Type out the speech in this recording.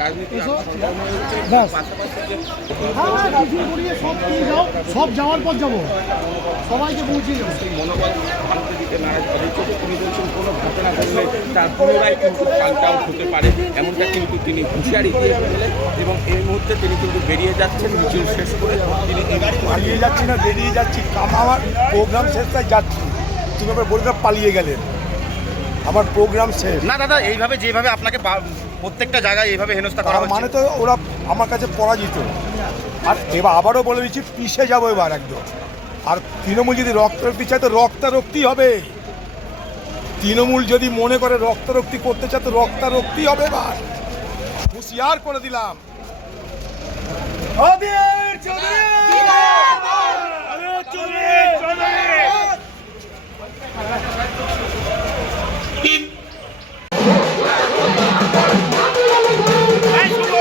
রাজনীতি সব যাওয়ার পর যাবো, সবাইকে পৌঁছে যাবো। সেই মনোবল ভাঙতে দিতে নারাজ অথচ তিনি বলছেন কোনো ঘটনা ঘটলে তার পুনরায় কিন্তু পাল্ট আউট হতে পারে, এমনটা কিন্তু তিনি হুঁশিয়ারি দিয়ে ফেলেন। এবং এই মুহূর্তে তিনি কিন্তু বেরিয়ে যাচ্ছেন মিছিল শেষ করে। তিনি পালিয়ে যাচ্ছি না, বেরিয়ে যাচ্ছি, আমার প্রোগ্রাম শেষটাই যাচ্ছি। তুমি আবার বলতে পালিয়ে গেলেন, আমার প্রোগ্রাম শেষ। না দাদা, এইভাবে যেভাবে আপনাকে প্রত্যেকটা জায়গায় এইভাবে হেনস্থা করা হচ্ছে, মানে তো ওরা আমার কাছে পরাজিত। আর এবার আবারও বলে দিচ্ছি, পিষে যাবো এবার একদম। আর তৃণমূল যদি রক্তারক্তি চায় তো রক্তারক্তি হবে। তৃণমূল যদি মনে করে রক্তারক্তি করতে চায় তো রক্তারক্তি হবে এবার, হুঁশিয়ার করে দিলাম। এই শুনো,